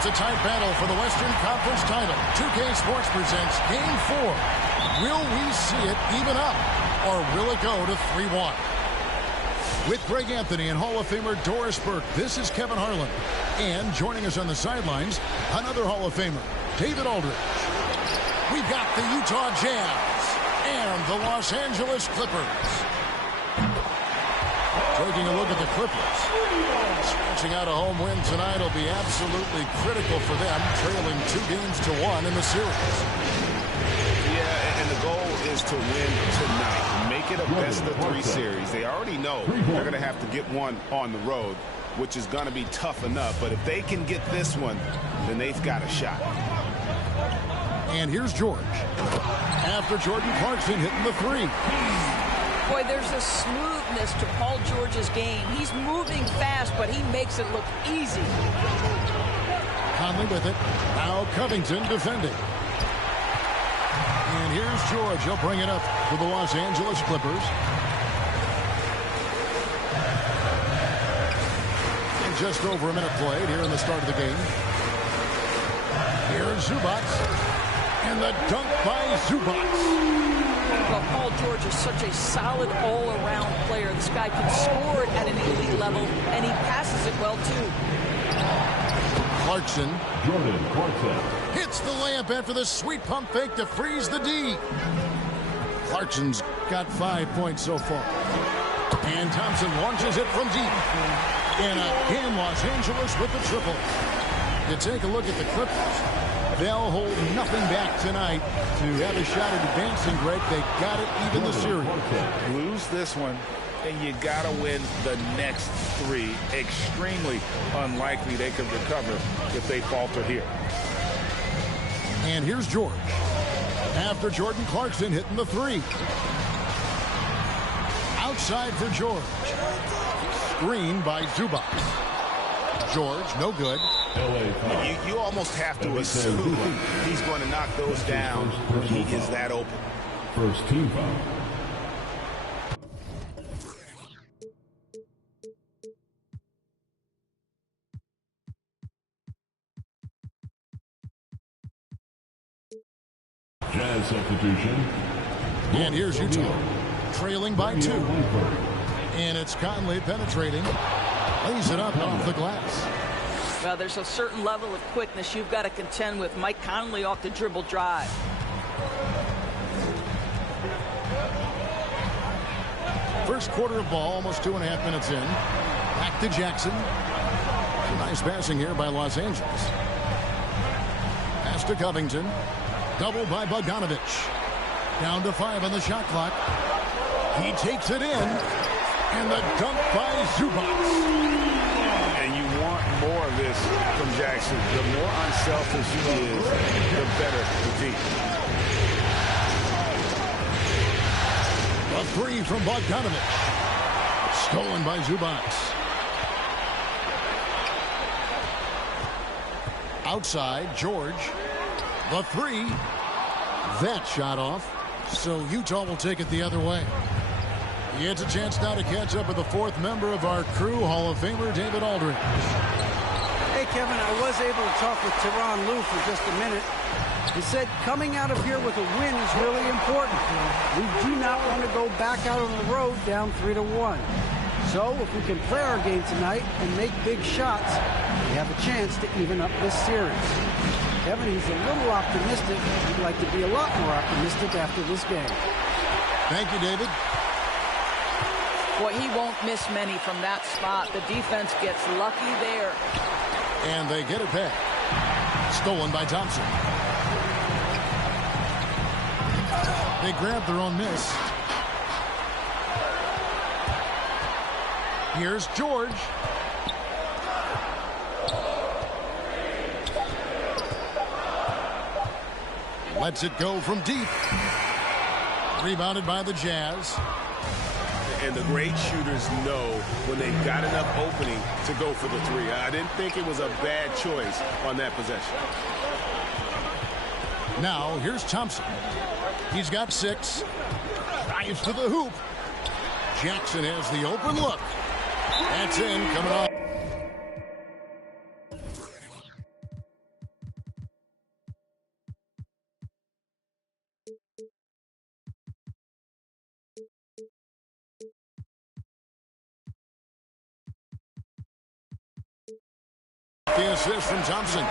It's a tight battle for the Western Conference title. 2K Sports presents Game 4. Will we see it even up, or will it go to 3-1? With Greg Anthony and Hall of Famer Doris Burke, this is Kevin Harlan. And joining us on the sidelines, another Hall of Famer, David Aldridge. We've got the Utah Jazz and the Los Angeles Clippers. Taking a look at the Clippers. Scratching out a home win tonight will be absolutely critical for them, trailing 2-1 in the series. Yeah, and the goal is to win tonight. Make it a best-of-3 series. They already know they're going to have to get one on the road, which is going to be tough enough. But if they can get this one, then they've got a shot. And here's George. After Jordan Clarkson hitting the three. Boy, there's a smoothness to Paul George's game. He's moving fast, but he makes it look easy. Conley with it. Now Covington defending. And here's George. He'll bring it up for the Los Angeles Clippers. And just over a minute played here in the start of the game. Here's Zubac. And the dunk by Zubac. Well, Paul George is such a solid all-around player. This guy can score it at an elite level, and he passes it well, too. Clarkson. Jordan Clarkson. Hits the layup after the sweet pump fake to freeze the D. Clarkson's got 5 points so far. And Thompson launches it from deep. And again, Los Angeles with the triple. You take a look at the Clippers. They'll hold nothing back tonight to have a shot at advancing, Greg. They got it even the series. Lose this one, and you got to win the next 3. Extremely unlikely they can recover if they falter here. And here's George. After Jordan Clarkson hitting the three. Outside for George. Screen by Zubac. George, no good. You almost have to assume he's going to knock those down. He is that open. First team foul. Jazz substitution. And here's Utah, trailing by 2. And it's Conley penetrating. Lays it up off the glass. Well, there's a certain level of quickness you've got to contend with. Mike Conley off the dribble drive. First quarter of ball, almost 2.5 minutes in. Back to Jackson. Nice passing here by Los Angeles. Pass to Covington. Double by Bogdanovich. Down to 5 on the shot clock. He takes it in. And the dunk by Zubac. And you want more of this from Jackson. The more unselfish he is, the better the team. A three from Bogdanovich. Stolen by Zubac. Outside, George. The three. That shot off. So Utah will take it the other way. He gets a chance now to catch up with the 4th member of our crew, Hall of Famer David Aldridge. Hey, Kevin, I was able to talk with Tyronn Lue for just a minute. He said coming out of here with a win is really important. We do not want to go back out on the road down 3-1. So if we can play our game tonight and make big shots, we have a chance to even up this series. Kevin, he's a little optimistic. He'd like to be a lot more optimistic after this game. Thank you, David. Boy, he won't miss many from that spot. The defense gets lucky there. And they get it back. Stolen by Thompson. They grab their own miss. Here's George. Lets it go from deep. Rebounded by the Jazz. And the great shooters know when they've got enough opening to go for the three. I didn't think it was a bad choice on that possession. Now, here's Thompson. He's got 6. Drives to the hoop. Jackson has the open look. That's in, coming off. The assist from Thompson.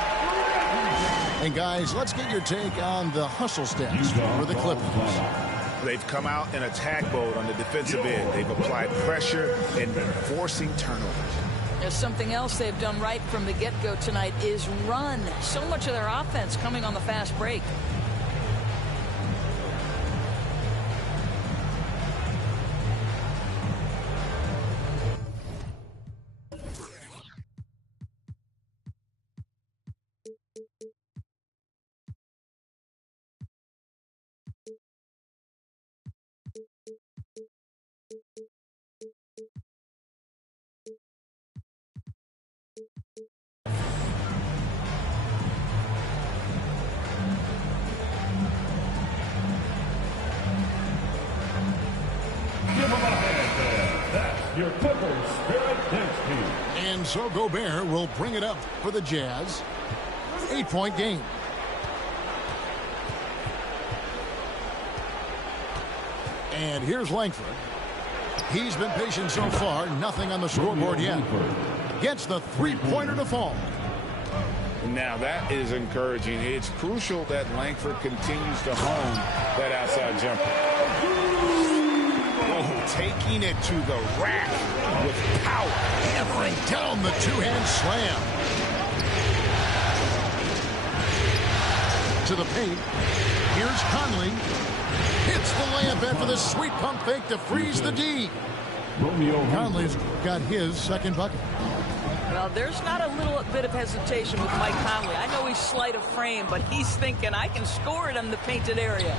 And guys, let's get your take on the hustle stats for the Clippers. They've come out in attack mode on the defensive end. They've applied pressure and been forcing turnovers. There's something else they've done right from the get-go tonight is run. So much of their offense coming on the fast break. Your Clippers Spirit Dance Team. And so Gobert will bring it up for the Jazz. 8-point game. And here's Langford. He's been patient so far. Nothing on the scoreboard yet. Gets the three-pointer to fall. Now that is encouraging. It's crucial that Langford continues to hone that outside jumper. Oh, taking it to the rack with power. Hammering down the two-hand slam. To the paint. Here's Conley. Hits the layup after the sweet pump fake to freeze the D. Conley's got his second bucket. Well, there's not a little bit of hesitation with Mike Conley. I know he's slight of frame, but he's thinking, I can score it in the painted area.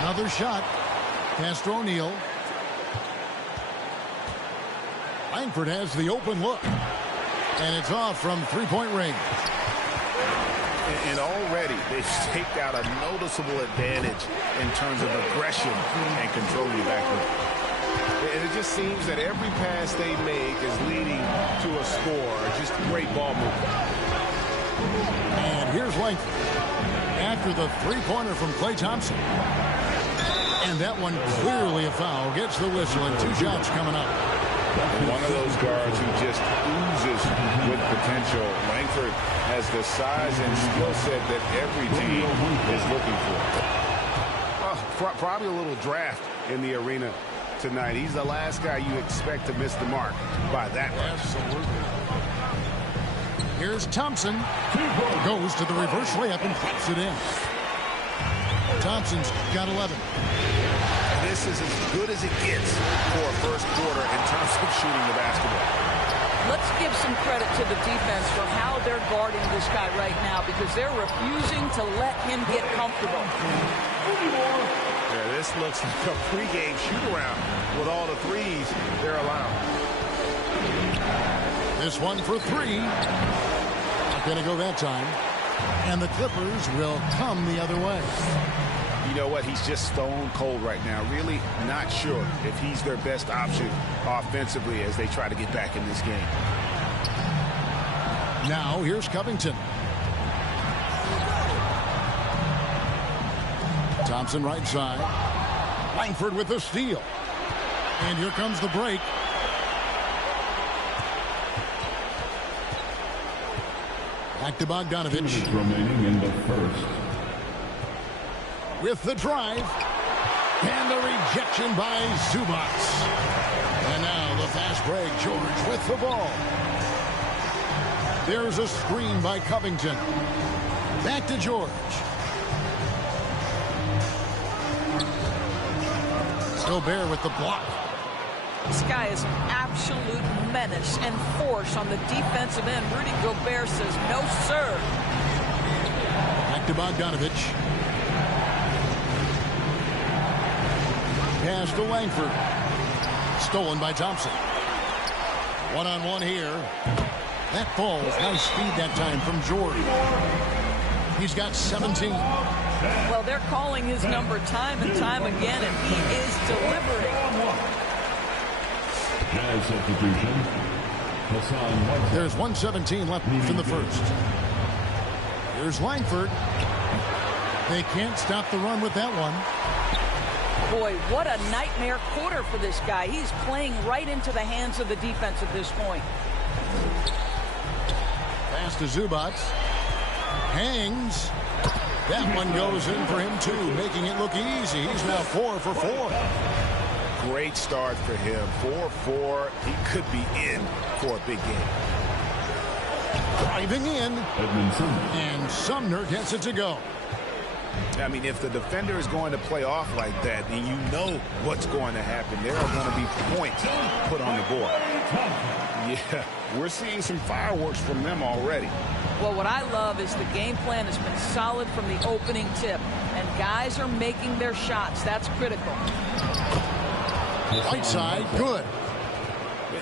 Another shot. Pass to O'Neal. Langford has the open look. And it's off from three-point range. And already they've staked out a noticeable advantage in terms of aggression and controlling the backcourt. And it just seems that every pass they make is leading to a score. Just great ball movement. And here's Langford. After the three-pointer from Klay Thompson. And that one clearly a foul. Gets the whistle and 2 shots coming up. One of those guards who just oozes with potential. Langford has the size and skill set that every team is looking for. Well, probably a little draft in the arena tonight. He's the last guy you expect to miss the mark by that much. Absolutely. Here's Thompson. Goes to the reverse layup and puts it in. Thompson's got 11. This is as good as it gets for a first quarter in terms of shooting the basketball. Let's give some credit to the defense for how they're guarding this guy right now because they're refusing to let him get comfortable. Yeah, this looks like a pregame shoot-around with all the threes they're allowing. This one for 3. Not going to go that time. And the Clippers will come the other way. You know what? He's just stone cold right now. Really not sure if he's their best option offensively as they try to get back in this game. Now here's Covington. Thompson right side. Langford with the steal. And here comes the break. Back to Bogdanovich. Remaining in the first. With the drive. And the rejection by Zubac. And now the fast break. George with the ball. There's a screen by Covington. Back to George. Gobert with the block. This guy is an absolute menace and force on the defensive end. Rudy Gobert says, no, sir. Back to Bogdanovich. Pass to Langford. Stolen by Thompson. One-on-one here. That falls. Nice speed that time from George. He's got 17. Well, they're calling his number time and time again, and he is delivering. Jazz substitution. Hassan Whiteside. There's 1:17 left in the first. Here's Langford. They can't stop the run with that one. Boy, what a nightmare quarter for this guy. He's playing right into the hands of the defense at this point. Pass to Zubac. Hangs. That one goes in for him, too, making it look easy. He's now 4 for 4. Great start for him. 4-4. He could be in for a big game. Driving in. Edmondson. And Sumner gets it to go. I mean, if the defender is going to play off like that, then you know what's going to happen. There are going to be points put on the board. Yeah, we're seeing some fireworks from them already. Well, what I love is the game plan has been solid from the opening tip, and guys are making their shots. That's critical. Whiteside, good.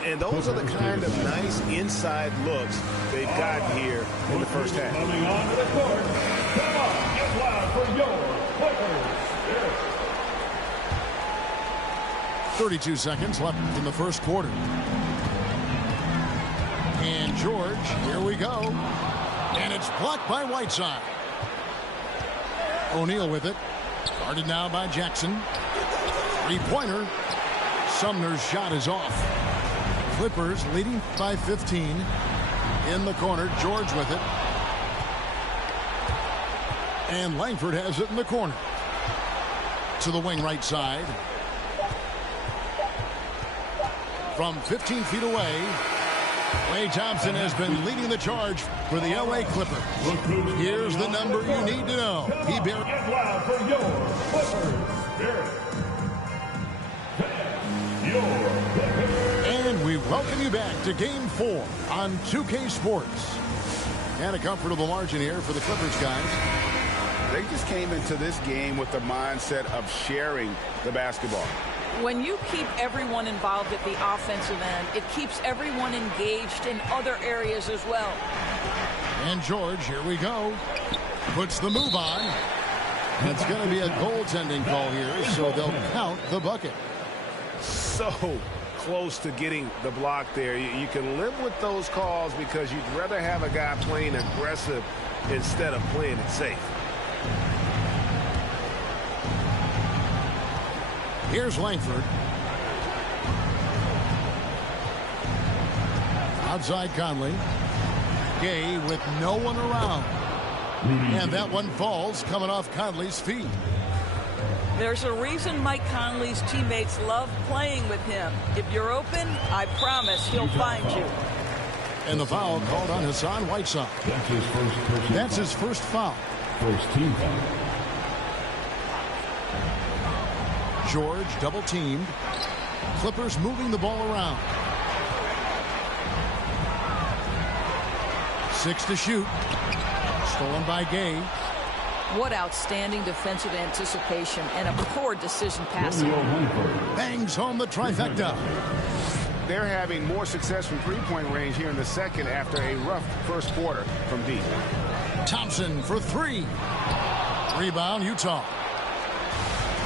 And those are the kind of nice inside looks they've gotten here in the first half. Coming onto the court. Come on, get loud for your Clippers. 32 seconds left in the first quarter. And George, here we go. And it's blocked by Whiteside. O'Neal with it. Guarded now by Jackson. Three-pointer. Sumner's shot is off. Clippers leading by 15. In the corner, George with it. And Langford has it in the corner. To the wing right side. From 15 feet away, Klay Thompson has been leading the charge for the LA Clippers. Here's the number you need to know. He barely... Get loud for your Clippers. And we welcome you back to Game 4 on 2K Sports. And a comfortable margin here for the Clippers guys. They just came into this game with the mindset of sharing the basketball. When you keep everyone involved at the offensive end, it keeps everyone engaged in other areas as well. And George, here we go. Puts the move on. It's going to be a goaltending call here, so they'll count the bucket. So close to getting the block there. You can live with those calls because you'd rather have a guy playing aggressive instead of playing it safe. Here's Langford. Outside Conley. Gay with no one around. And that one falls coming off Conley's feet. There's a reason Mike Conley's teammates love playing with him. If you're open, I promise he'll find you. And the foul called on Hassan Whiteside. That's his first foul. First team foul. George double teamed. Clippers moving the ball around. 6 to shoot. Stolen by Gay. What outstanding defensive anticipation and a poor decision passing. Bangs home the trifecta. They're having more success from three-point range here in the second after a rough first quarter from deep. Thompson for 3. Rebound, Utah.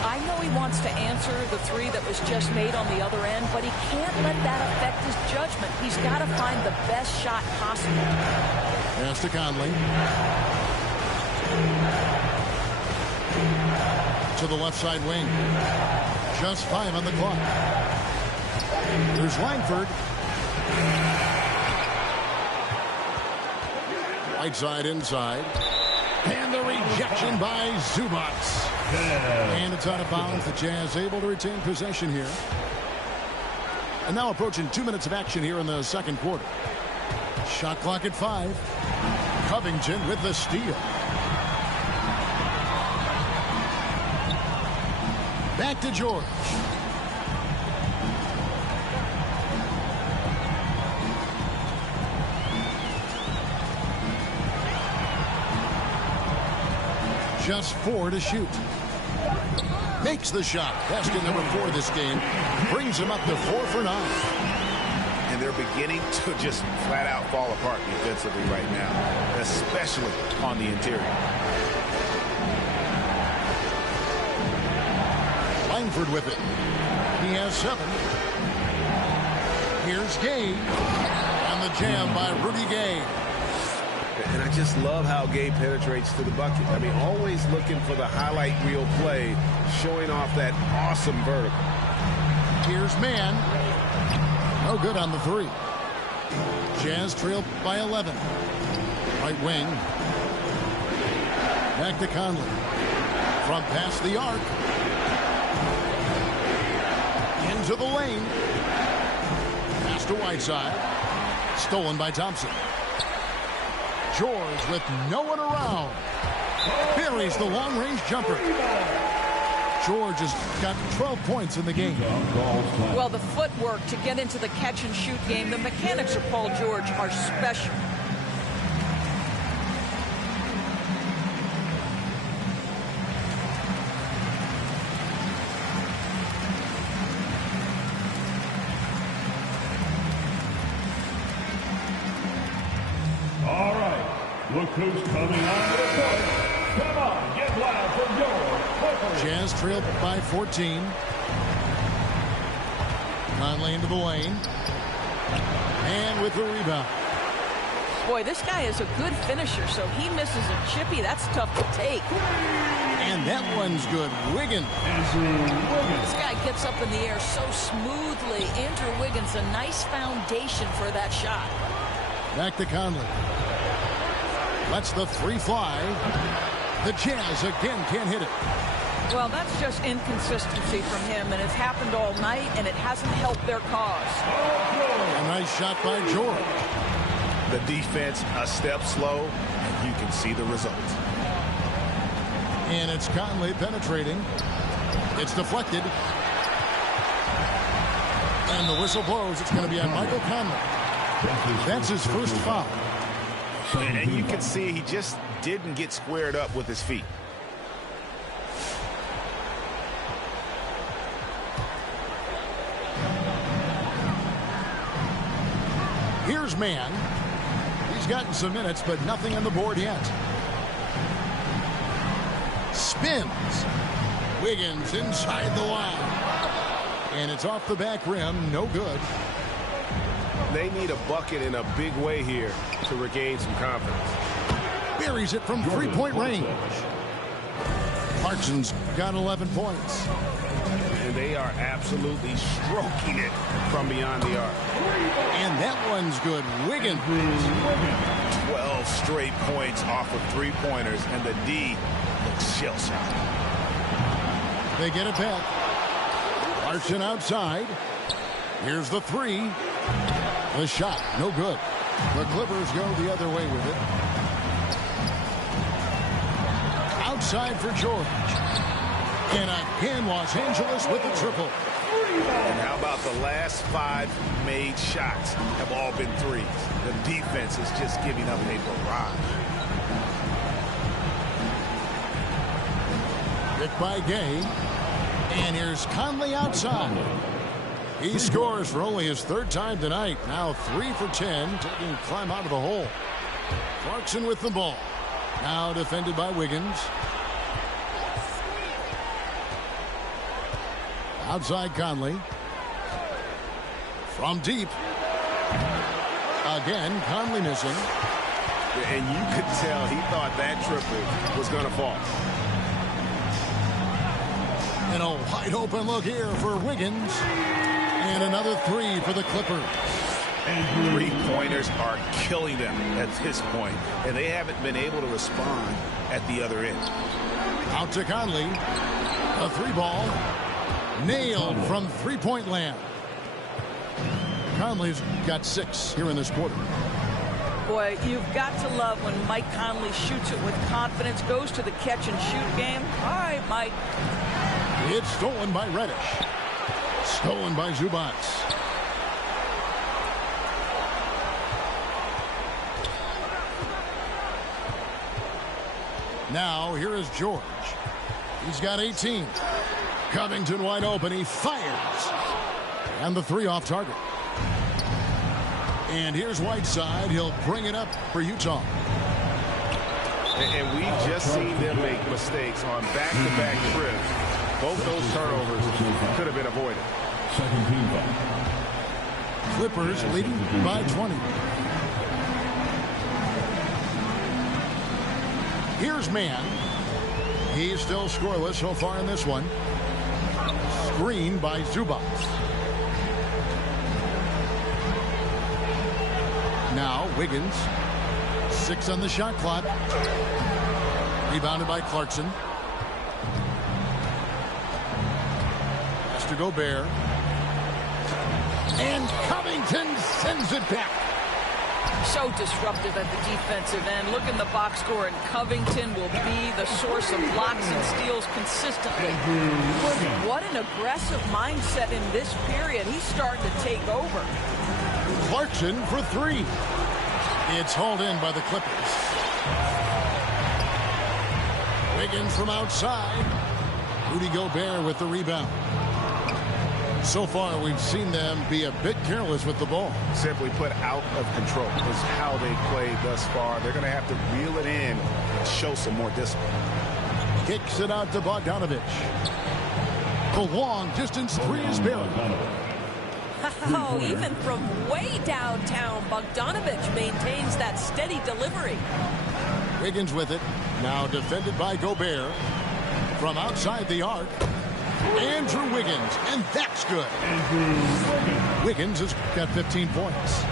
I know he wants to answer the 3 that was just made on the other end, but he can't let that affect his judgment. He's got to find the best shot possible. Pass to Conley. To the left side wing. Just 5 on the clock. There's Langford. Whiteside inside. And the rejection by Zubac. And it's out of bounds. The Jazz able to retain possession here. And now approaching 2 minutes of action here in the second quarter. Shot clock at 5. Covington with the steal. Back to George. Just 4 to shoot. Makes the shot. Basket number 4 this game. Brings him up to 4 for 9. And they're beginning to just flat out fall apart defensively right now, especially on the interior. Langford with it. He has 7. Here's Gay. And the jam by Rudy Gay. And I just love how Gay penetrates to the bucket. I mean, always looking for the highlight reel play, showing off that awesome vertical. Here's Mann. No good on the 3. Jazz trailed by 11. Right wing. Back to Conley. From past the arc. Into the lane. Pass to Whiteside. Stolen by Thompson. George with no one around. Buries the long-range jumper. George has got 12 points in the game. Well, the footwork to get into the catch-and-shoot game, the mechanics of Paul George are special. All right. Look who's coming on the court. Come on, get loud for your Clippers. Jazz trailed by 14. Conley into the lane. And with the rebound. Boy, this guy is a good finisher, so he misses a chippy. That's tough to take. And that one's good. Wiggins. This guy gets up in the air so smoothly. Andrew Wiggins, a nice foundation for that shot. Back to Conley. Lets the 3 fly. The Jazz again can't hit it. Well, that's just inconsistency from him, and it's happened all night, and it hasn't helped their cause. A nice shot by George. The defense a step slow, and you can see the result. And it's Conley penetrating. It's deflected. And the whistle blows. It's going to be on Michael Conley. That's his first foul. And you can see he just didn't get squared up with his feet. Here's Mann. He's gotten some minutes, but nothing on the board yet. Spins. Wiggins inside the line. And it's off the back rim. No good. They need a bucket in a big way here to regain some confidence. Buries it from 3-point range. Clarkson's got 11 points. And they are absolutely stroking it from beyond the arc. And that one's good. Wiggins. 12 straight points off of 3-pointers, and the D looks shell-shocked. They get it back. Clarkson outside. Here's the 3. The shot, no good. The Clippers go the other way with it. Outside for George. And again, Los Angeles with the triple. And how about the last 5 made shots have all been threes? The defense is just giving up a barrage. Hit by Gay. And here's Conley outside. He scores for only his 3rd time tonight. Now 3 for 10, taking a climb out of the hole. Clarkson with the ball. Now defended by Wiggins. Outside Conley. From deep. Again, Conley missing. And you could tell he thought that triple was going to fall. And a wide open look here for Wiggins. And another 3 for the Clippers. Three-pointers are killing them at this point, and they haven't been able to respond at the other end. Out to Conley. A three ball. Nailed from three-point land. Conley's got 6 here in this quarter. Boy, you've got to love when Mike Conley shoots it with confidence, goes to the catch-and-shoot game. All right, Mike. It's stolen by Reddish. Stolen by Zubac. Now, here is George. He's got 18. Covington wide open. He fires. And the 3 off target. And here's Whiteside. He'll bring it up for Utah. And we've just seen them make mistakes on back-to-back trips. Both those turnovers could have been avoided. Second team foul. Clippers leading by 20. Here's Mann. He's still scoreless so far in this one. Screen by Zubac. Now Wiggins. 6 on the shot clock. Rebounded by Clarkson. Has to Gobert. And Covington sends it back. So disruptive at the defensive end. Look in the box score, and Covington will be the source of blocks and steals consistently. What an aggressive mindset in this period. He's starting to take over. Clarkson for 3. It's hauled in by the Clippers. Wiggins from outside. Rudy Gobert with the rebound. So far, we've seen them be a bit careless with the ball. Simply put, out of control is how they played thus far. They're going to have to reel it in and show some more discipline. Kicks it out to Bogdanovic. The long distance 3 is buried. Oh, even from way downtown, Bogdanovic maintains that steady delivery. Wiggins with it. Now defended by Gobert. From outside the arc. Andrew Wiggins, and that's good. Wiggins has got 15 points.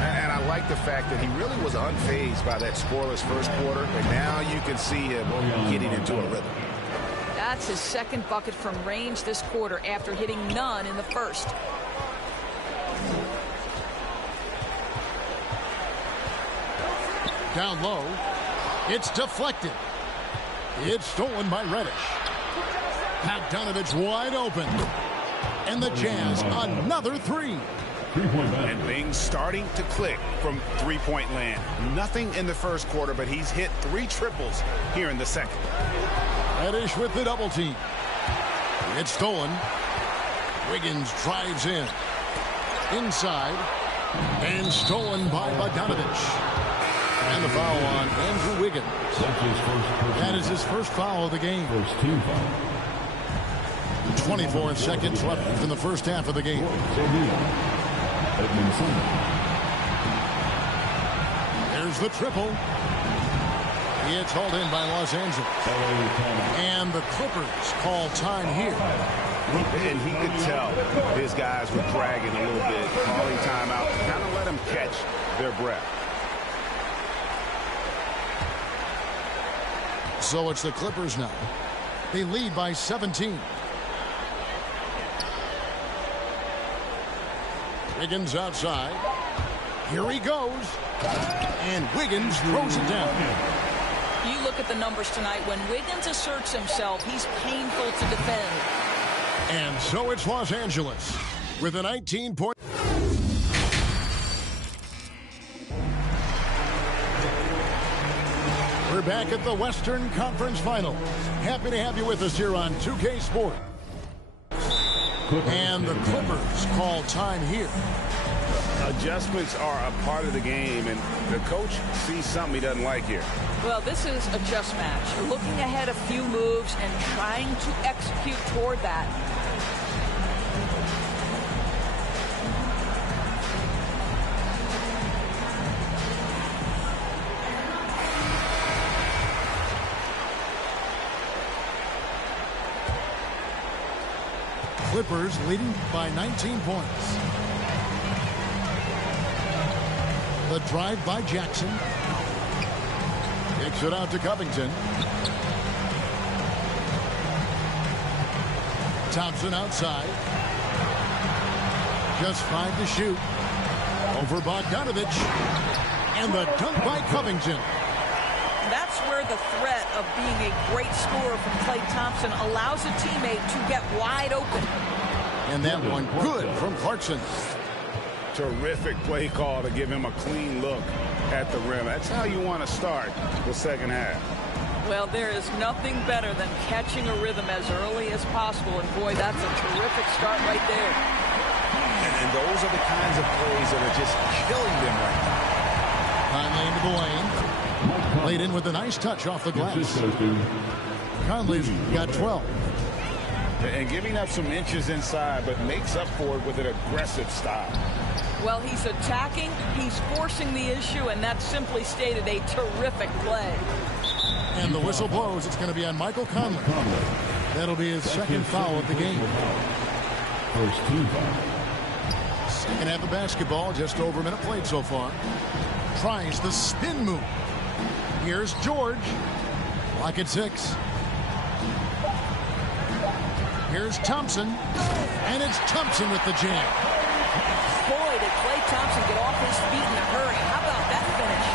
And I like the fact that he really was unfazed by that scoreless first quarter, but now you can see him getting into a rhythm. That's his second bucket from range this quarter after hitting none in the first. Down low. It's deflected. It's stolen by Reddish. Bogdanovic wide open. And the Jazz, another 3. And things starting to click from three-point land. Nothing in the first quarter, but he's hit 3 triples here in the second. Reddish with the double team. It's stolen. Wiggins drives in. Inside. And stolen by Bogdanovic. And the foul on Andrew Wiggins. That is his first foul of the game. First team foul. 24 seconds left in the first half of the game. There's the triple. It's hauled in by Los Angeles. And the Clippers call time here. And he could tell his guys were dragging a little bit, calling timeout, kind of let them catch their breath. So it's the Clippers now. They lead by 17. Wiggins outside. Here he goes. And Wiggins throws it down. You look at the numbers tonight. When Wiggins asserts himself, he's painful to defend. And so it's Los Angeles with a 19-point. We're back at the Western Conference Finals. Happy to have you with us here on 2K Sports. And the Clippers call time here. Adjustments are a part of the game, and the coach sees something he doesn't like here. Well, this is a chess match. Looking ahead a few moves and trying to execute toward that. Clippers leading by 19 points. The drive by Jackson. Kicks it out to Covington. Thompson outside. Just 5 to shoot. Over Bogdanovich. And the dunk by Covington. That's where the threat of being a great scorer from Klay Thompson allows a teammate to get wide open. And that one good from Clarkson. Terrific play call to give him a clean look at the rim. That's how you want to start the second half. Well, there is nothing better than catching a rhythm as early as possible. And, boy, that's a terrific start right there. And those are the kinds of plays that are just killing them right now. Conley into the lane. Laid in with a nice touch off the glass. Conley's got 12. And giving up some inches inside, but makes up for it with an aggressive style. Well, he's attacking, he's forcing the issue, and that's simply stated a terrific play. And the whistle blows. It's going to be on Michael Conley. That'll be his second foul of the game. First team foul. Second half of basketball, just over a minute played so far. Tries the spin move. Here's George. Lock at 6. Here's Thompson. And it's Thompson with the jam. Boy, did Klay Thompson get off his feet in a hurry. How about that finish?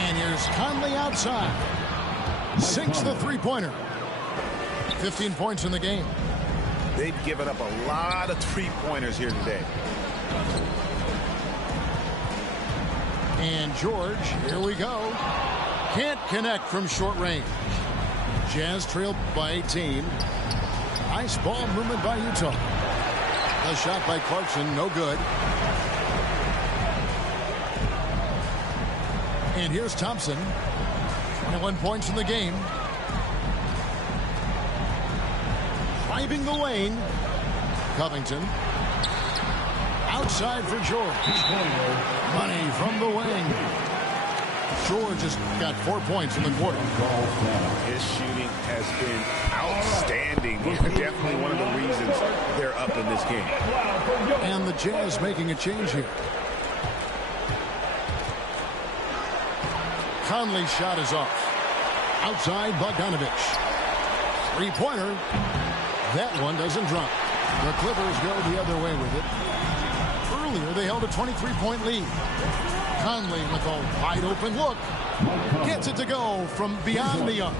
And here's Conley outside. Sinks the three-pointer. 15 points in the game. They've given up a lot of three-pointers here today. And George, here we go. Can't connect from short range. Jazz trailed by 18. Nice ball movement by Utah. The shot by Clarkson, no good. And here's Thompson. 21 points in the game. Driving the lane. Covington. Outside for George. Money from the wing. George has got 4 points in the quarter. His shooting has been outstanding. Definitely one of the reasons they're up in this game. And the Jazz making a change here. Conley's shot is off. Outside Bogdanovich. Three-pointer. That one doesn't drop. The Clippers go the other way with it. Earlier, they held a 23-point lead. Conley with a wide-open look. Gets it to go from beyond the arc.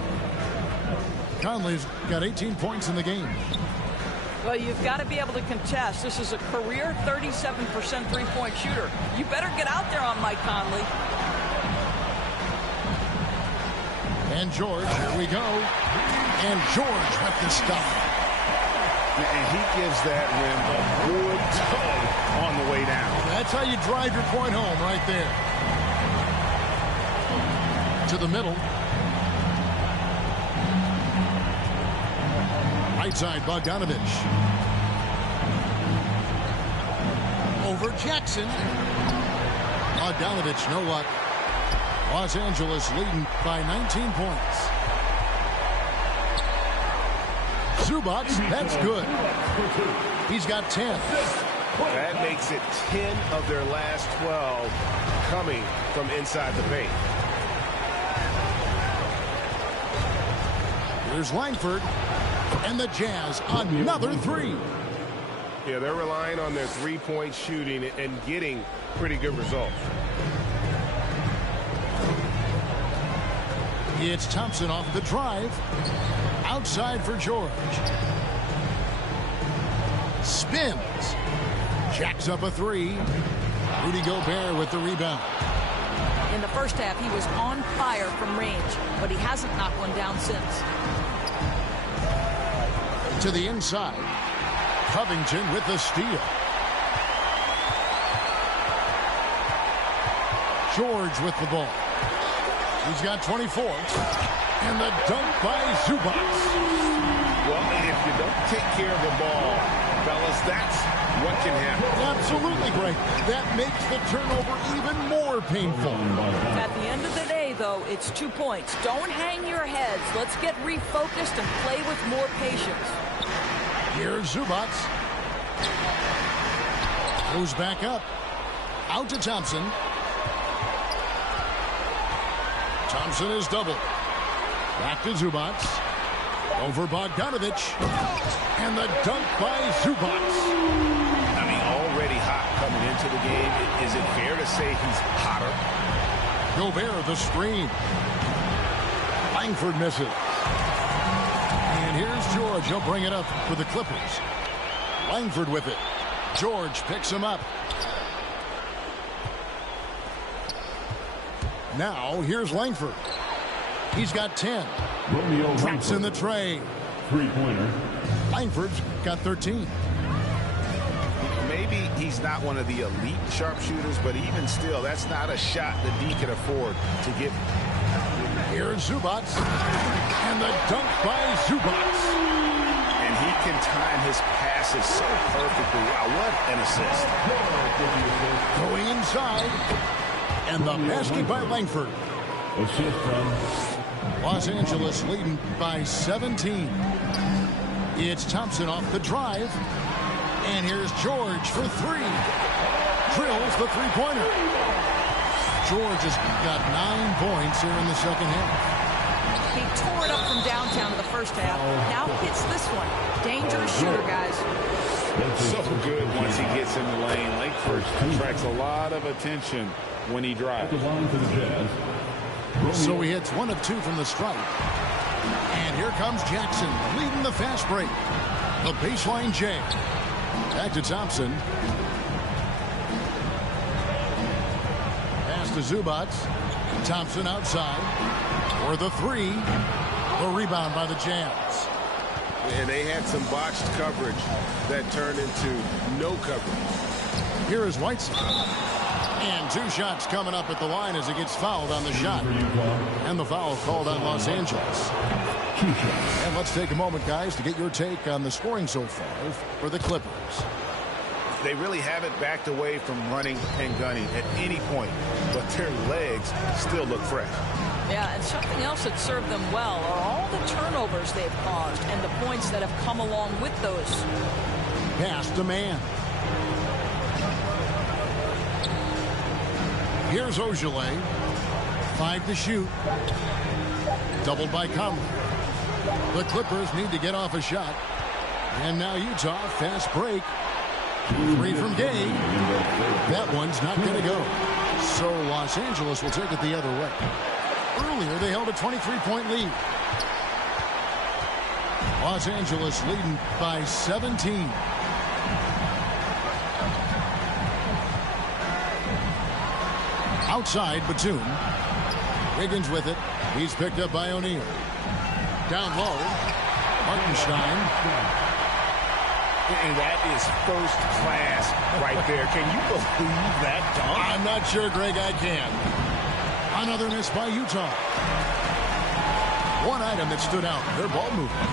Conley's got 18 points in the game. Well, you've got to be able to contest. This is a career 37% three-point shooter. You better get out there on Mike Conley. And George, here we go. And George with the stuff. And he gives that rim a good tug on the way down. That's how you drive your point home right there. To the middle. Right side, Bogdanovich. Over Jackson. Bogdanovich, no luck. Los Angeles leading by 19 points. Zubac, that's good. He's got 10. That makes it 10 of their last 12 coming from inside the paint. Here's Langford. And the Jazz, another three. Yeah, they're relying on their three-point shooting and getting pretty good results. It's Thompson off the drive. Outside for George. Spins. Jacks up a three. Rudy Gobert with the rebound. In the first half, he was on fire from range, but he hasn't knocked one down since. To the inside. Covington with the steal. George with the ball. He's got 24. And the dunk by Zubac. Well, if you don't take care of the ball, fellas, that's what can happen. Absolutely, Greg. That makes the turnover even more painful. At the end of the day, though, it's 2 points. Don't hang your heads. Let's get refocused and play with more patience. Here's Zubac. Goes back up. Out to Thompson. Thompson is doubled. Back to Zubac. Over Bogdanovic. And the dunk by Zubac. I mean, already hot coming into the game. Is it fair to say he's hotter? Gobert the screen. Langford misses. And here's George. He'll bring it up for the Clippers. Langford with it. George picks him up. Now here's Langford. He's got 10. Romeo Drops Langford. in the tray. Three-pointer. Langford's got 13. Maybe he's not one of the elite sharpshooters, but even still, that's not a shot that he can afford to give. Here's Zubac. And the dunk by Zubac. And he can time his passes so perfectly. Wow, what an assist. Going inside. And the basket by Langford. Assist from Los Angeles leading by 17. It's Thompson off the drive. And here's George for three. Drills the three-pointer. George has got 9 points here in the second half. He tore it up from downtown in the first half. Now hits this one. Dangerous shooter, guys. So good once he gets in the lane. Langford attracts a lot of attention when he at drives. the line for the Jazz. So he hits 1 of 2 from the stripe. And here comes Jackson leading the fast break. The baseline J. Back to Thompson. Pass to Zubac. Thompson outside. For the three. The rebound by the Jazz. And they had some botched coverage that turned into no coverage. Here is Whiteside. And 2 shots coming up at the line as he gets fouled on the shot. And the foul called on Los Angeles. And let's take a moment, guys, to get your take on the scoring so far for the Clippers. They really haven't backed away from running and gunning at any point, but their legs still look fresh. Yeah, and something else that served them well are all the turnovers they've caused and the points that have come along with those. Pass to man. Here's Ogilvy. 5 to shoot. Doubled by Conley. The Clippers need to get off a shot. And now Utah, fast break. 3 from Gay. That one's not going to go. So Los Angeles will take it the other way. Earlier, they held a 23-point lead. Los Angeles leading by 17. Outside, Batum. Wiggins with it. He's picked up by O'Neal. Down low. Hartenstein. And that is first class right there. Can you believe that dunk? I'm not sure, Greg, I can. Another miss by Utah. One item that stood out, their ball movement.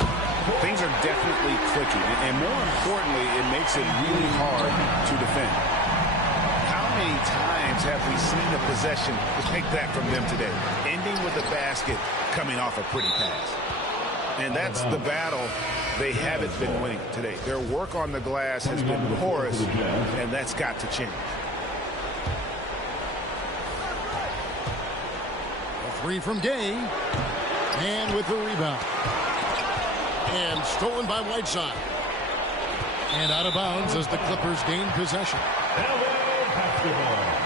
Things are definitely clicking, and more importantly, it makes it really hard to defend. How many times have we seen a possession like that from them today? Ending with a basket, coming off a pretty pass. And that's the battle they haven't been winning today. Their work on the glass has been porous, and that's got to change. A 3 from Gay. And with the rebound. And stolen by Whiteside. And out of bounds as the Clippers gain possession. LA basketball.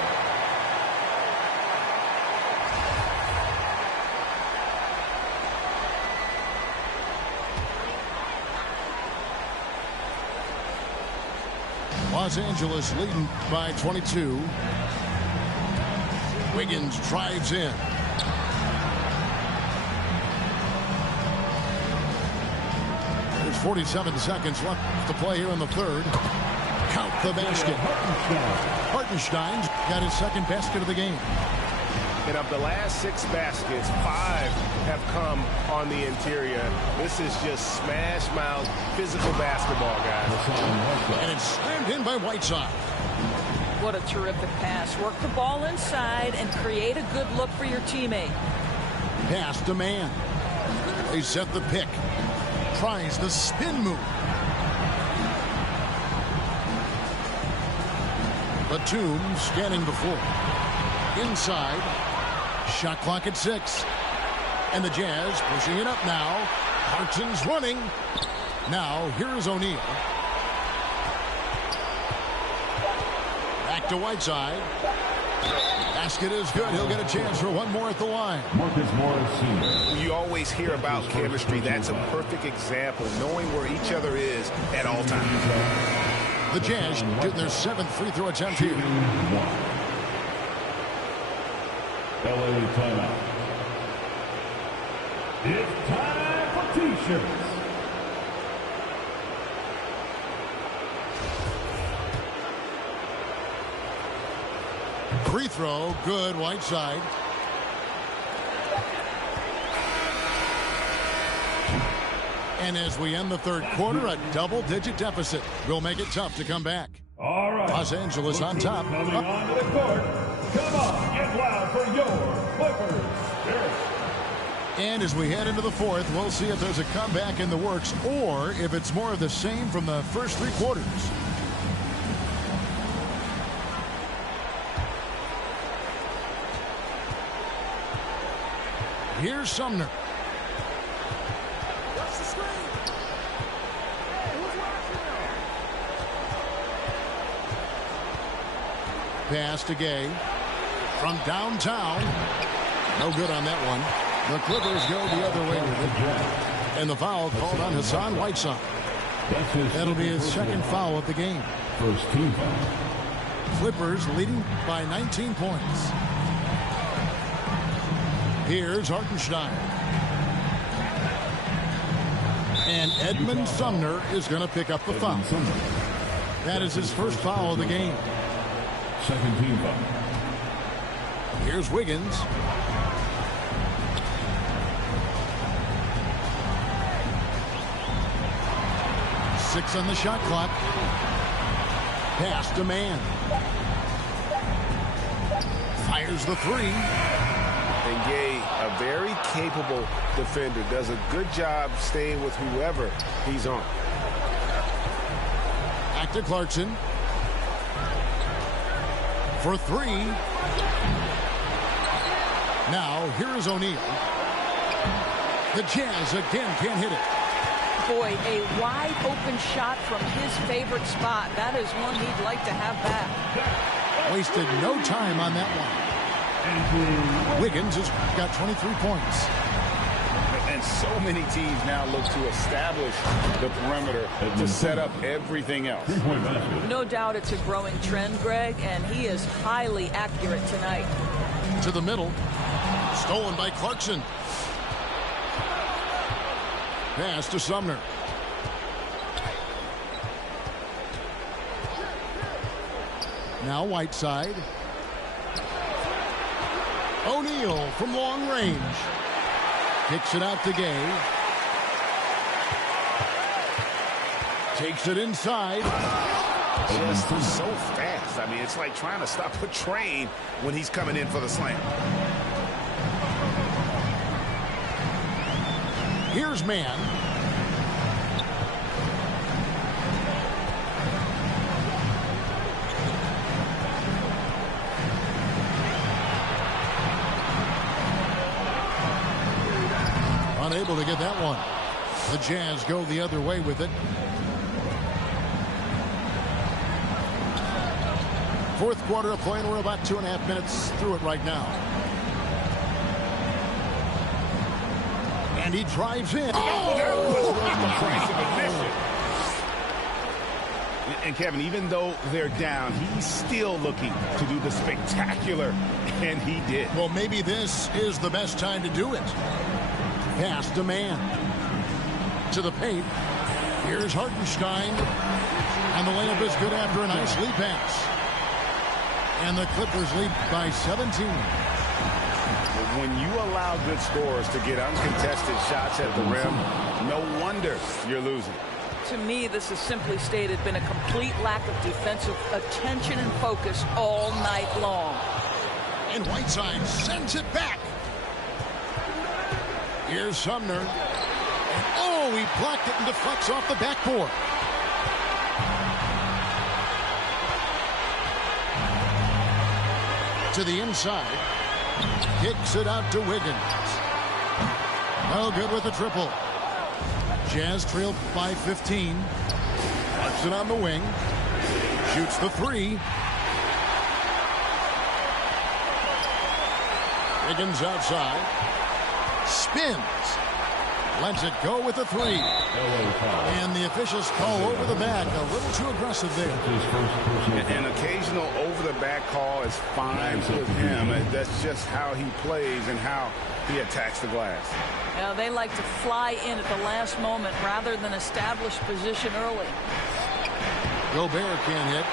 Los Angeles leading by 22. Wiggins drives in. There's 47 seconds left to play here in the third. Count the basket. Hartenstein's got his second basket of the game. And of the last 6 baskets, 5 have come on the interior. This is just smash mouth physical basketball, guys. And it's slammed in by Whiteside. What a terrific pass. Work the ball inside and create a good look for your teammate. Pass to man. They set the pick. Tries the spin move. Batum scanning the floor. Inside. Shot clock at 6. And the Jazz pushing it up now. Clarkson's running. Now, here's O'Neal. Back to Whiteside. Basket is good. He'll get a chance for one more at the line. Marcus Morris Sr. You always hear about chemistry. That's a perfect example, knowing where each other is at all times. The Jazz getting their 7th free throw attempt here. LA timeout. It's time for T-shirts. Free throw, good, Whiteside. And as we end the third quarter, a double-digit deficit will make it tough to come back. All right. Los Angeles on top. Coming onto the court. Come on, get loud for your Clippers. And as we head into the fourth, we'll see if there's a comeback in the works or if it's more of the same from the first 3 quarters. Here's Sumner. Pass to Gay. From downtown. No good on that one. The Clippers go the other way with it. And the foul called on Hassan Whiteside. That'll be his 2nd foul of the game. First team foul. Clippers leading by 19 points. Here's Hartenstein. And Edmond Sumner is going to pick up the foul. That is his 1st foul of the game. 2nd team foul. Here's Wiggins. Six on the shot clock. Pass to Mann. Fires the 3. And Gay, a very capable defender, does a good job staying with whoever he's on. Back to Clarkson. For 3. Now, here's O'Neal. The Jazz again can't hit it. Boy, a wide open shot from his favorite spot. That is one he'd like to have back. Wasted no time on that one. Wiggins has got 23 points. And so many teams now look to establish the perimeter to set up everything else. No doubt it's a growing trend, Greg, and he is highly accurate tonight. To the middle. Stolen by Clarkson. Pass to Sumner. Now Whiteside. O'Neal from long range. Kicks it out to Gay. Takes it inside. Just so fast. I mean, it's like trying to stop a train when he's coming in for the slam. Here's Mann. Unable to get that one. The Jazz go the other way with it. Fourth quarter of play, and we're about 2.5 minutes through it right now. And he drives in. That was worth the price of admission. And Kevin, even though they're down, he's still looking to do the spectacular, and he did. Well, maybe this is the best time to do it. Pass to Mann. To the paint. Here's Hartenstein. And the layup is good after a nice lead pass. And the Clippers lead by 17. When you allow good scorers to get uncontested shots at the rim, no wonder you're losing. To me, this has simply stated been a complete lack of defensive attention and focus all night long. And Whiteside sends it back. Here's Sumner. And oh, he blocked it and deflects off the backboard. To the inside. Kicks it out to Wiggins. No good with the triple. Jazz trailed by 15. Puts it on the wing. Shoots the three. Wiggins outside. Spins. Lets it go with the three. And the officials call over the back. A little too aggressive there. An occasional over-the-back call is fine with him. That's just how he plays and how he attacks the glass. Now, they like to fly in at the last moment rather than establish position early. Gobert can't hit.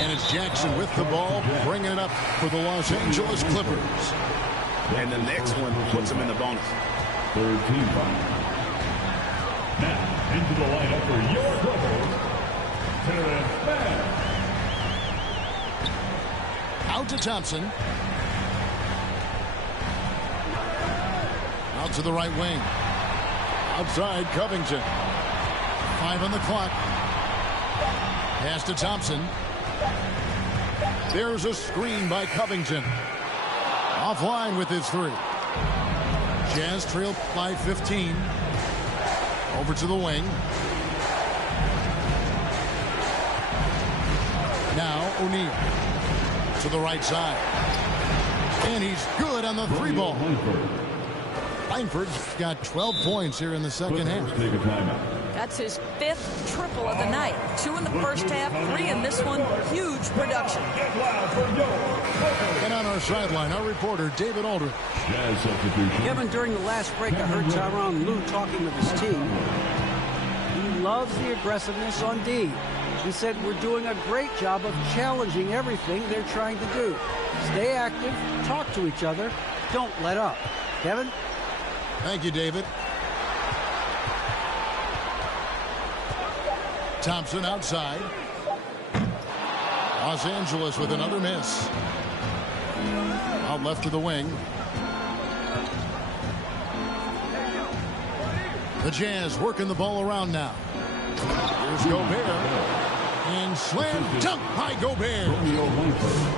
And it's Jackson with the ball, bringing it up for the Los Angeles Clippers. And the next one puts him in the bonus. Third team foul. Now, into the lineup for your Clippers, Terrence Mann. Out to Thompson. Out to the right wing. Outside, Covington. 5 on the clock. Pass to Thompson. There's a screen by Covington. Offline with his three. Jazz trailed by 15. Over to the wing. Now O'Neal. To the right side. And he's good on the three ball. Langford's got 12 points here in the second half. That's his 5th triple of the night. 2 in the first half, 3 in this one. Huge production. And on our sideline, our reporter, David Aldridge. Kevin, during the last break, I heard Tyronn Lue talking with his team. He loves the aggressiveness on D. He said, we're doing a great job of challenging everything they're trying to do. Stay active, talk to each other, don't let up. Kevin? Thank you, David. Thompson outside. Los Angeles with another miss. Out left to the wing. The Jazz working the ball around now. Here's Gobert. And slam dunk by Gobert.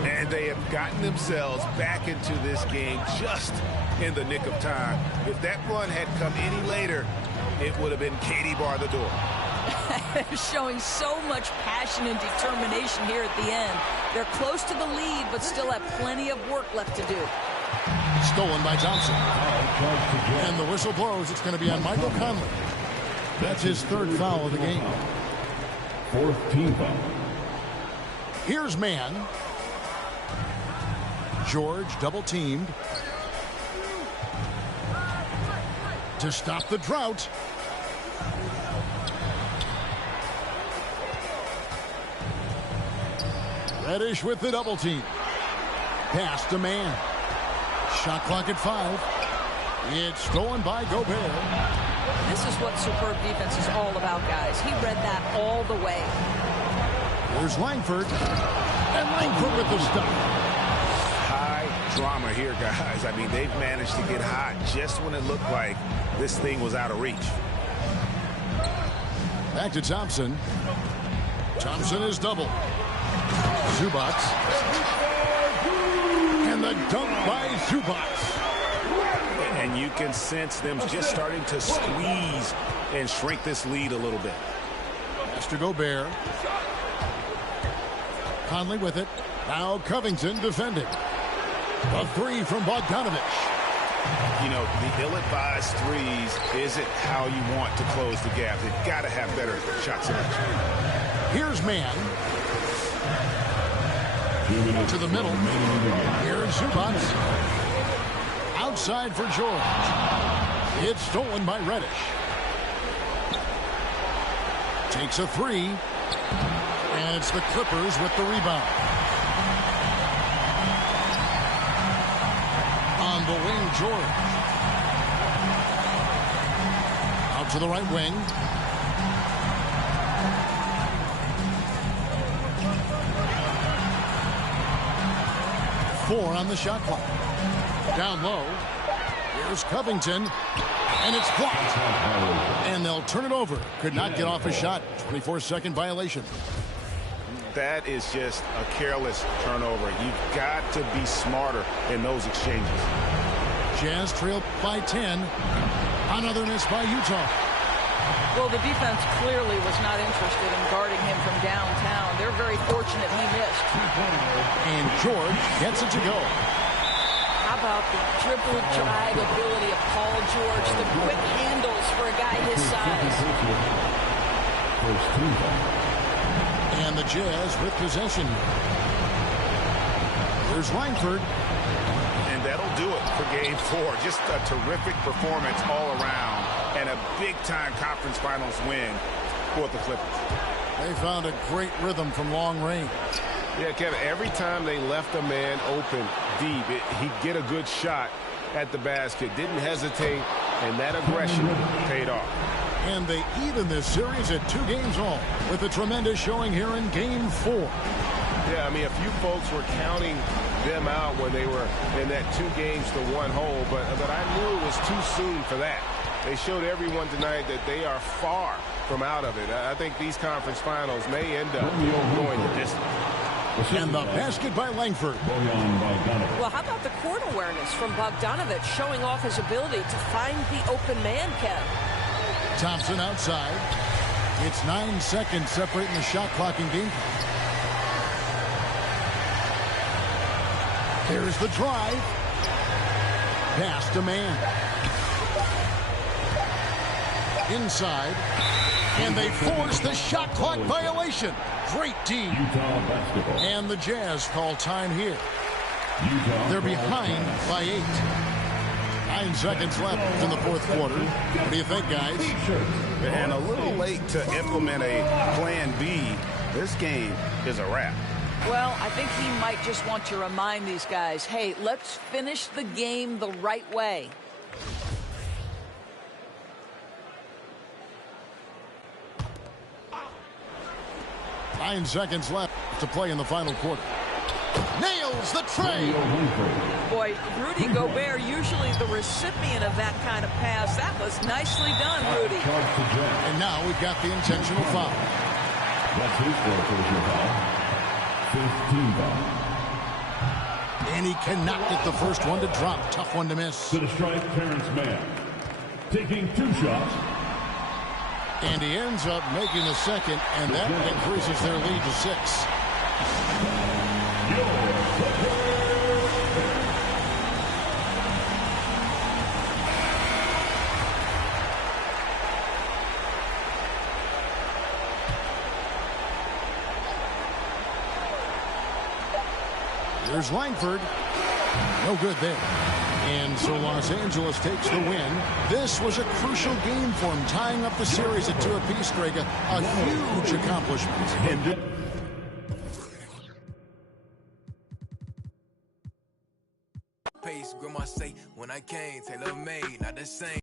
And they have gotten themselves back into this game just in the nick of time. If that run had come any later, it would have been Katie bar the door. Showing so much passion and determination here at the end. They're close to the lead, but still have plenty of work left to do. Stolen by Thompson. And the whistle blows. It's going to be on Michael Conley. That's his 3rd foul of the game. 4th team foul. Here's Mann. George double teamed. To stop the drought. Reddish with the double team. Pass to Mann. Shot clock at 5. It's stolen by Gobert. This is what superb defense is all about, guys. He read that all the way. Here's Langford. And Langford with the stop. High drama here, guys. I mean, they've managed to get hot just when it looked like this thing was out of reach. Back to Thompson. Thompson is double. Zubac. And the dunk by Zubac. And you can sense them just starting to squeeze and shrink this lead a little bit. Pass to Gobert. Conley with it. Now Covington defending. A three from Bogdanovich. You know, the ill-advised threes isn't how you want to close the gap. They've got to have better shot selection. Here's Mann. To the middle. Here's Zubac. Outside for George. It's stolen by Reddish. Takes a three. And it's the Clippers with the rebound. On the wing, George. Out to the right wing. Four on the shot clock. Down low. Here's Covington. And it's blocked. And they'll turn it over. Could not get off a shot. 24-second violation. that is just a careless turnover. You've got to be smarter in those exchanges. Jazz trail by 10. Another miss by Utah. Well, the defense clearly was not interested in guarding him from downtown. They're very fortunate he missed. And George gets it to go. How about the dribble drive ability of Paul George, the quick handles for a guy his size. And the Jazz with possession. Here's Langford. And that'll do it for Game 4. Just a terrific performance all around and a big-time conference finals win for the Clippers. They found a great rhythm from long range. Yeah, Kevin, every time they left a man open deep, he'd get a good shot at the basket. Didn't hesitate, and that aggression paid off. And they even this series at 2 games all with a tremendous showing here in Game 4. Yeah, I mean, a few folks were counting them out when they were in that 2-games-to-1 hole, but I knew it was too soon for that. They showed everyone tonight that they are far from out of it. I think these conference finals may end up going the distance. And the basket by Langford. Well, how about the court awareness from Bogdanovic, showing off his ability to find the open man, Kev? Thompson outside. It's 9 seconds separating the shot clock in game. There's the drive. Pass to man. Inside. And they force the shot clock violation. Great D. And the Jazz call time here. They're behind by 8. 9 seconds left in the fourth quarter. What do you think, guys? And a little late to implement a plan B. This game is a wrap. Well, I think he might just want to remind these guys, hey, let's finish the game the right way. Nine seconds left to play in the final quarter. Nails the tray. Boy, Rudy Gobert, usually the recipient of that kind of pass. That was nicely done, Rudy. And now we've got the intentional foul. That's his fourth personal foul. 15 foul. And he cannot get the first one to drop. Tough one to miss. To the strike, Terrence Mann. Taking 2 shots. And he ends up making the second, and that increases their lead to 6. Here's Langford. No good there. And so Los Angeles takes the win. This was a crucial game for him, tying up the series at 2 apiece, Greg. A huge accomplishment. Pace, grandma say, when I came, Taylor made, not the same.